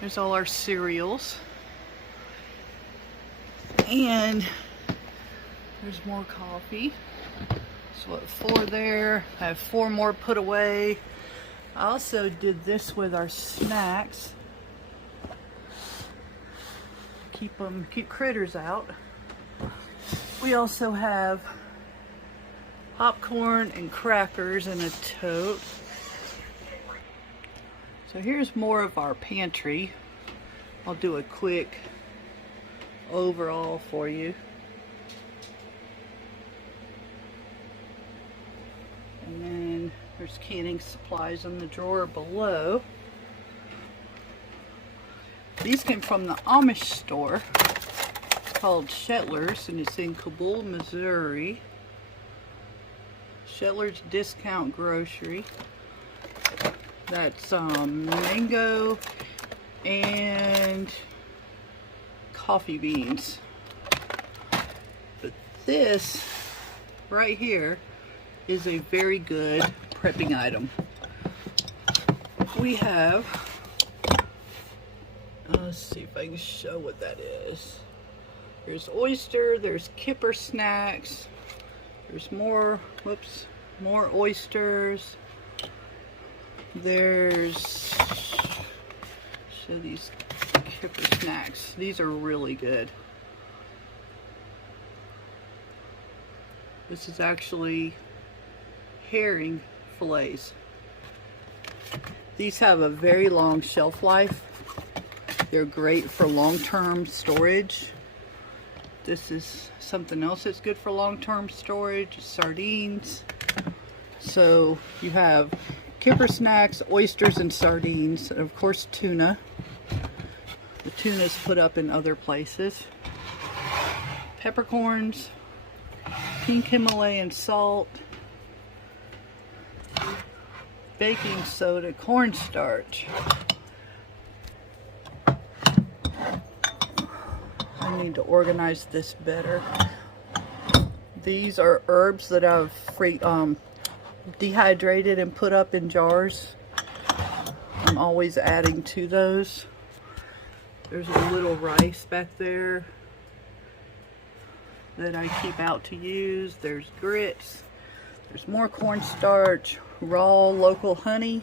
There's all our cereals. And there's more coffee. So what, 4 there. I have 4 more put away. I also did this with our snacks. Keep critters out. We also have popcorn and crackers in a tote. So here's more of our pantry. I'll do a quick overall for you. And then there's canning supplies in the drawer below. These came from the Amish store. It's called Shetler's and it's in Kabul, Missouri. Shetler's Discount Grocery. That's mango and coffee beans. But this right here is a very good prepping item. We have, let's see if I can show what that is. There's oyster, there's kipper snacks, there's more, whoops, more oysters. There's, show these kipper snacks. These are really good. This is actually herring fillets. These have a very long shelf life. They're great for long-term storage. This is something else that's good for long-term storage, sardines. So you have kipper snacks, oysters, and sardines, and of course tuna. The tuna is put up in other places. Peppercorns, pink Himalayan salt, baking soda, cornstarch. I need to organize this better. These are herbs that I've dehydrated and put up in jars. I'm always adding to those. There's a little rice back there that I keep out to use. There's grits. There's more cornstarch, raw local honey,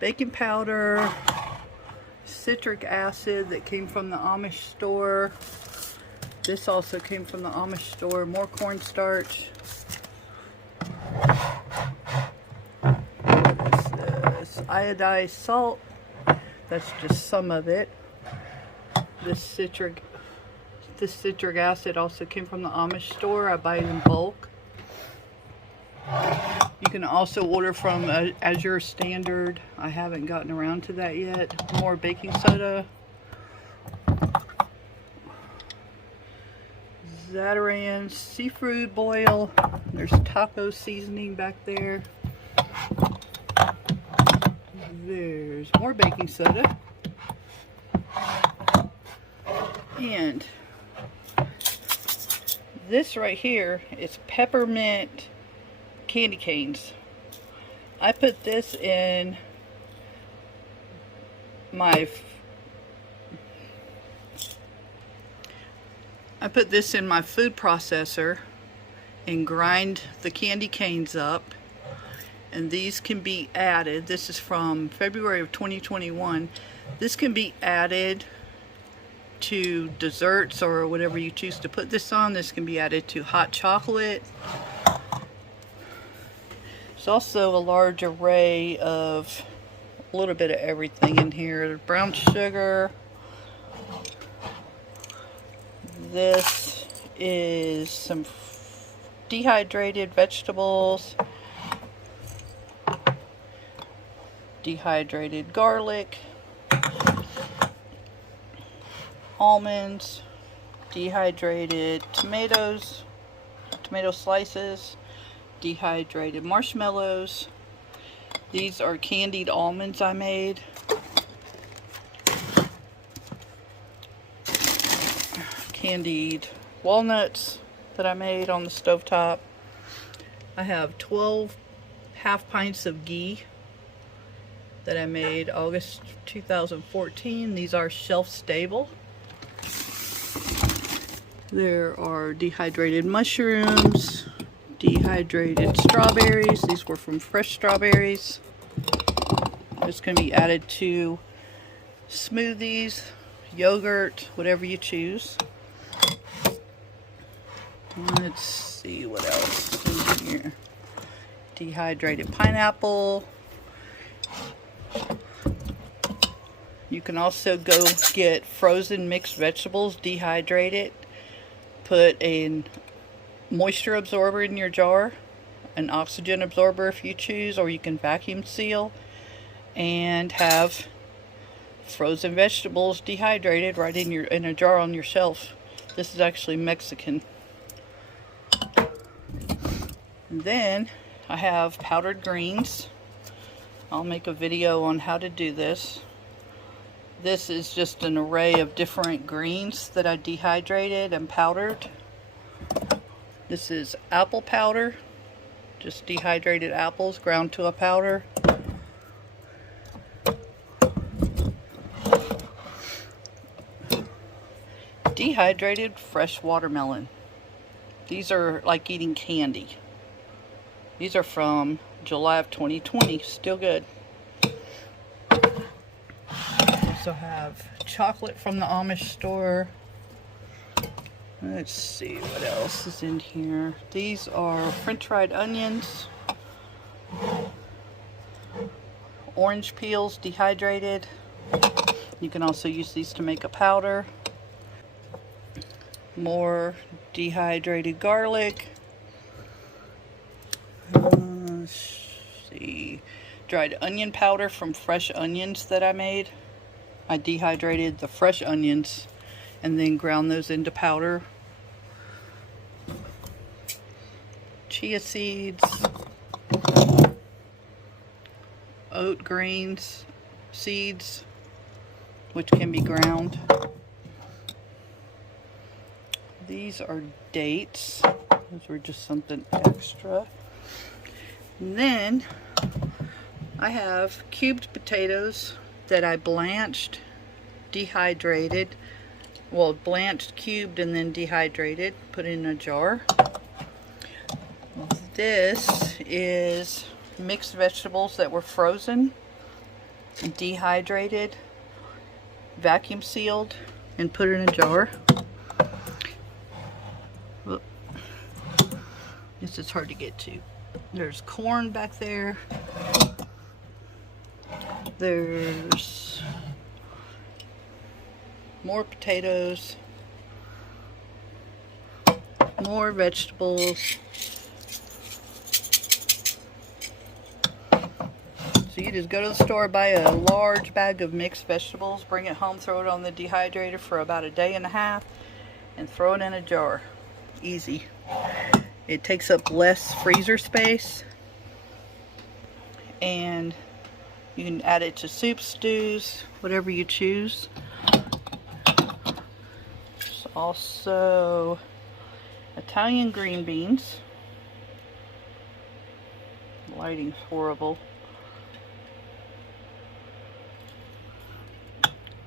baking powder, citric acid that came from the Amish store. This also came from the Amish store. More cornstarch. What is this? Iodized salt. That's just some of it. This citric acid also came from the Amish store. I buy it in bulk. You can also order from Azure Standard. I haven't gotten around to that yet. More baking soda. Zatarain's seafood boil. There's taco seasoning back there. There's more baking soda. And this right here is peppermint candy canes. I put this in my food processor and grind the candy canes up, and these can be added. This is from February of 2021. This can be added to desserts or whatever you choose to put this on. This can be added to hot chocolate. There's also a large array of a little bit of everything in here. Brown sugar. This is some dehydrated vegetables, dehydrated garlic, almonds, dehydrated tomatoes, tomato slices, dehydrated marshmallows. These are candied almonds I made. Candied walnuts that I made on the stovetop. I have 12 half pints of ghee that I made August 2014. These are shelf stable. There are dehydrated mushrooms, dehydrated strawberries. These were from fresh strawberries. It's going to be added to smoothies, yogurt, whatever you choose. Let's see what else is in here. Dehydrated pineapple. You can also go get frozen mixed vegetables, dehydrate it, put a moisture absorber in your jar, an oxygen absorber if you choose, or you can vacuum seal and have frozen vegetables dehydrated right in a jar on your shelf. This is actually Mexican. And then I have powdered greens. I'll make a video on how to do this. This is just an array of different greens that I dehydrated and powdered. This is apple powder, just dehydrated apples ground to a powder. Dehydrated fresh watermelon. These are like eating candy. These are from July of 2020, still good. Also have chocolate from the Amish store. Let's see what else is in here. These are French fried onions, orange peels dehydrated. You can also use these to make a powder. More dehydrated garlic. Let's see. Dried onion powder from fresh onions that I made. I dehydrated the fresh onions and then ground those into powder. Chia seeds, oat grains, seeds, which can be ground. These are dates. Those were just something extra. And then I have cubed potatoes that I blanched, dehydrated. Well, blanched, cubed, and then dehydrated. Put in a jar. This is mixed vegetables that were frozen, dehydrated, vacuum sealed, and put in a jar. Whoop. This is hard to get to. There's corn back there. There's more potatoes, more vegetables. So you just go to the store, buy a large bag of mixed vegetables, bring it home, throw it on the dehydrator for about a day and a half, and throw it in a jar. Easy. It takes up less freezer space, and you can add it to soup, stews, whatever you choose. There's also Italian green beans. Lighting's horrible.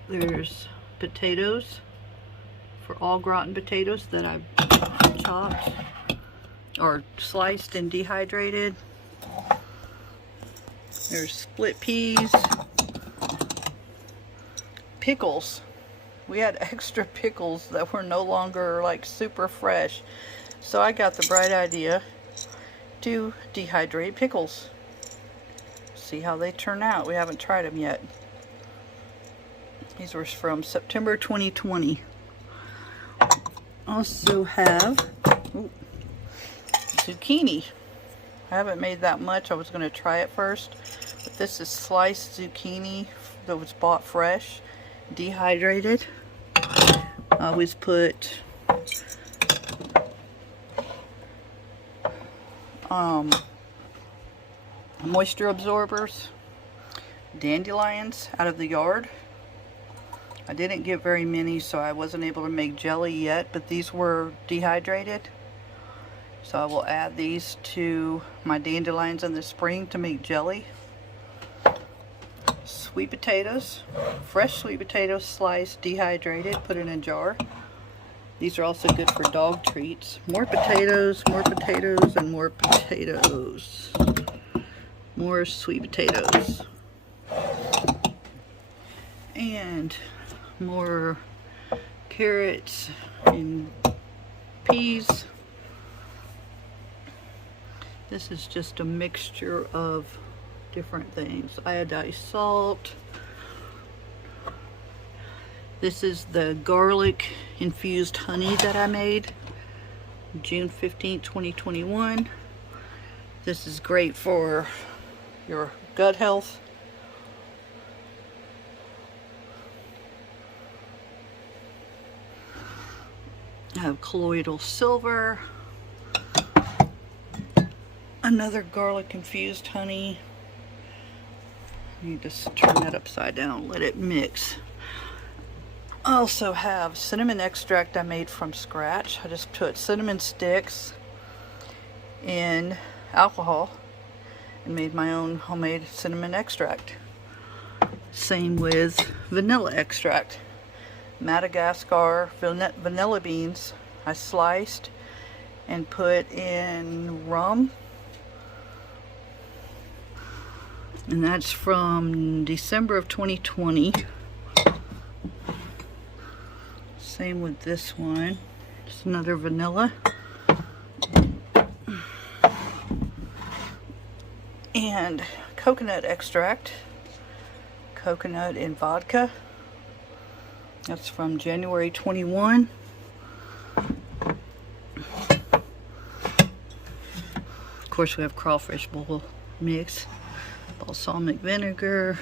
There's potatoes, for all gratin potatoes that I've chopped or sliced and dehydrated. There's split peas, pickles. We had extra pickles that were no longer like super fresh, so I got the bright idea to dehydrate pickles. See how they turn out. We haven't tried them yet. These were from September 2020. Also have zucchini. I haven't made that much. I was going to try it first. But this is sliced zucchini that was bought fresh, dehydrated. I always put moisture absorbers, dandelions out of the yard. I didn't get very many, so I wasn't able to make jelly yet, but these were dehydrated. So I will add these to my dandelions in the spring to make jelly. Sweet potatoes, fresh sweet potatoes sliced, dehydrated, put in a jar. These are also good for dog treats. More potatoes, and more potatoes. More sweet potatoes. And more carrots and peas. This is just a mixture of different things. Iodized salt. This is the garlic infused honey that I made June 15th, 2021. This is great for your gut health. I have colloidal silver. Another garlic infused honey. You just turn that upside down, let it mix. I also have cinnamon extract I made from scratch. I just put cinnamon sticks in alcohol and made my own homemade cinnamon extract. Same with vanilla extract. Madagascar vanilla beans I sliced and put in rum. And that's from December of 2020. Same with this one. Just another vanilla. And coconut extract. Coconut in vodka. That's from January 21. Of course, we have crawfish bowl mix. Balsamic vinegar,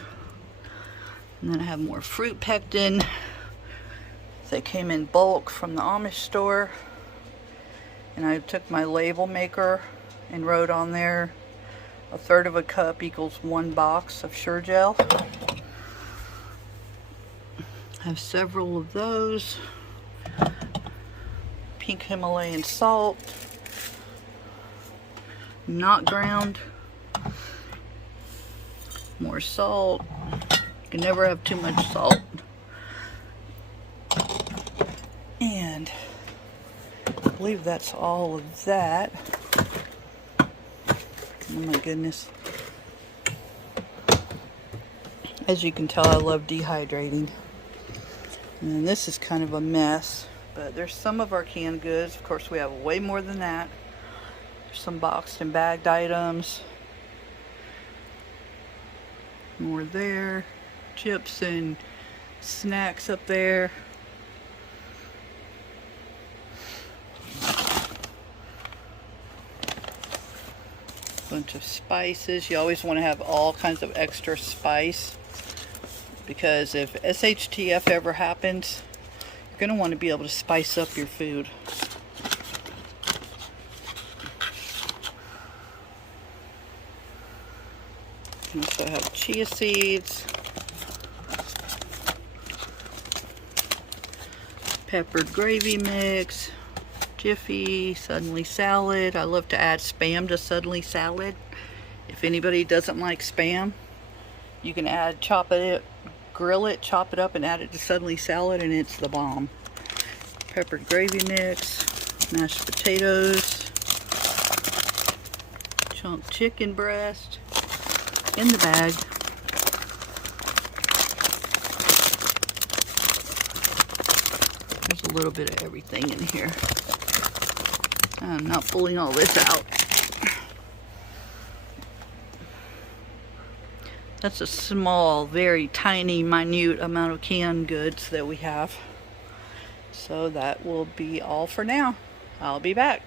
and then I have more fruit pectin. They came in bulk from the Amish store, and I took my label maker and wrote on there 1/3 of a cup equals 1 box of Sure Gel. I have several of those. Pink Himalayan salt, not ground. More salt. You can never have too much salt. And I believe that's all of that. Oh my goodness. As you can tell, I love dehydrating. And this is kind of a mess, but there's some of our canned goods. Of course, we have way more than that. There's some boxed and bagged items. More there. Chips and snacks up there. Bunch of spices. You always want to have all kinds of extra spice, because if SHTF ever happens, you're going to want to be able to spice up your food. You also have chia seeds, peppered gravy mix, Jiffy, suddenly salad. I love to add Spam to suddenly salad. If anybody doesn't like Spam, you can add, chop it, grill it, chop it up, and add it to suddenly salad, and it's the bomb. Peppered gravy mix, mashed potatoes, chunk chicken breast in the bag. There's a little bit of everything in here. I'm not pulling all this out. That's a small, very tiny, minute amount of canned goods that we have. So that will be all for now. I'll be back.